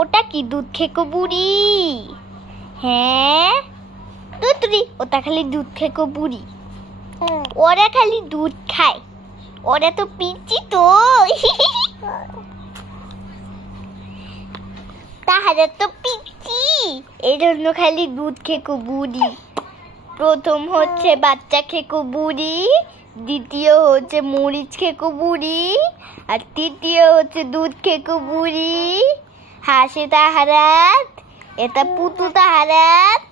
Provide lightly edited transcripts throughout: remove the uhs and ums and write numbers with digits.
ওটা কি দুধ খেকো বুড়ি? হ্যাঁ তুই ওটা খালি দুধ খেকো বুড়ি। ওরা খালি দুধ খায়, ওরা তো পিচ্ছি তো। তাহারা তো পিচ্ছি, এই জন্য খালি দুধ খেকো বুড়ি। প্রথম হচ্ছে বাচ্চা খেকো বুড়ি, দ্বিতীয় হচ্ছে মরিচ খেকো বুড়ি, আর তৃতীয় হচ্ছে দুধ খেকো বুড়ি। হাসে তাহারাত, এটা পুতু তাহারাত।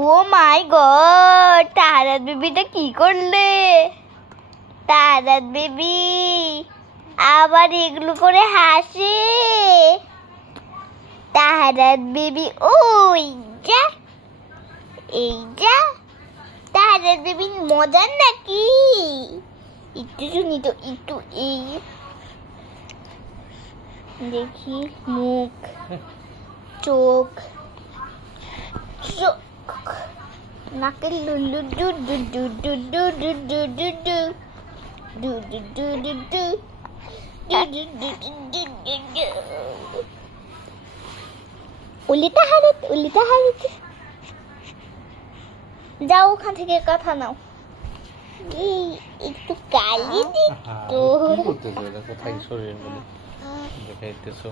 ও মাই গড, তাহারাত বেবিটা কি করলে? তাহারাত বেবি আবার এগুলো করে হাসে। তাহারাত বেবি ওই যা, এই যা। তাহারাত বেবি মজার নাকি? একটু শুনি তো, একটু এই দেখি মুখ, চোখ, নাকের লুলু ডু ডু ডু ডু ডু ডু ডু ডু ডু ডু ডু ডু ডু ডু। উলিটা হারত, উলিটা হারত। যাও ওখান থেকে কথা নাও। একটু কালি দিত। কি করতেছো? এটা কোথায় শরীরের মধ্যে দেখাইতেছো?